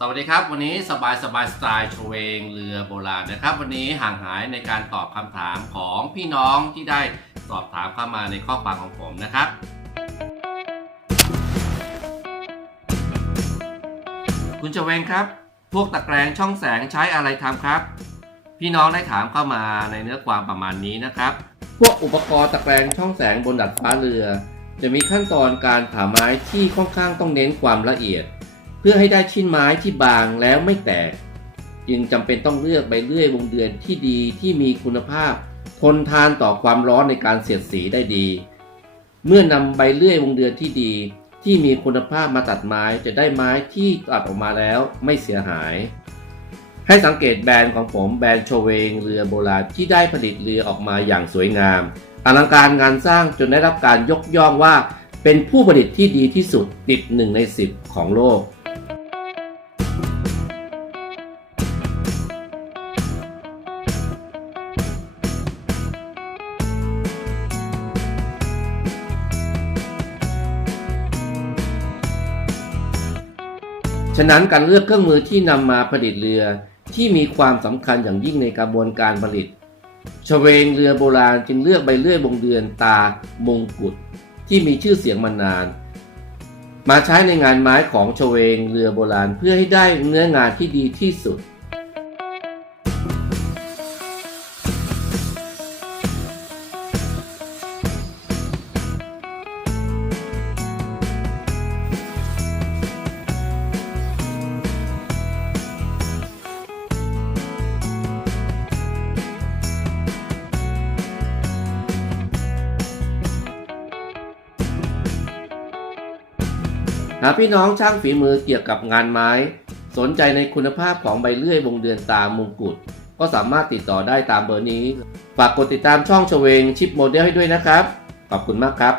สวัสดีครับ วันนี้สบายสบายสไตล์ชเวงเรือโบราณนะครับ วันนี้ห่างหายในการตอบคำถามของพี่น้องที่ได้สอบถามเข้ามาในข้อความของผมนะครับ คุณชเวงครับ พวกตะแกรงช่องแสงใช้อะไรทำครับ พี่น้องได้ถามเข้ามาในเนื้อความประมาณนี้นะครับ พวกอุปกรณ์ตะแกรงช่องแสงบนดัดฟ้าเรือ จะมีขั้นตอนการผ่าไม้ที่ค่อนข้างต้องเน้นความละเอียด พื่อให้ได้ชิ้นไม้ที่บางแล้วไม่แตก จึงจำเป็นต้องเลือกใบเลื่อยวงเดือนที่ดีที่มีคุณภาพ ทนทานต่อความร้อนในการเสียดสีได้ดี เมื่อนำใบเลื่อยวงเดือนที่ดี ที่มีคุณภาพมาตัดไม้จะได้ไม้ที่ตัดออกมาแล้วไม่เสียหาย ให้สังเกตแบรนด์ของผมแบรนด์โชเวงเรือโบราณที่ได้ผลิตเรือออกมาอย่างสวยงาม อลังการงานสร้างจนได้รับการยกย่องว่า เป็นผู้ผลิตที่ดีที่สุดติดหนึ่งในสิบของโลก ฉะนั้นการเลือกเครื่องมือที่นำมาผลิตเรือที่มีความสำคัญอย่างยิ่งในกระบวนการผลิตชเวงเรือโบราณจึงเลือกใบเลื่อยวงเดือนตามงกุฎที่มีชื่อเสียงมานาน มาใช้ในงานไม้ของชเวงเรือโบราณเพื่อให้ได้เนื้องานที่ดีที่สุด หากพี่น้องช่างฝีมือเกี่ยวกับงานไม้ สนใจในคุณภาพของใบเลื่อยวงเดือนตามมงกุฎก็สามารถติดต่อได้ตามเบอร์นี้ ฝากกดติดตามช่องชเวงชิปโมเดลให้ด้วยนะครับ ขอบคุณมากครับ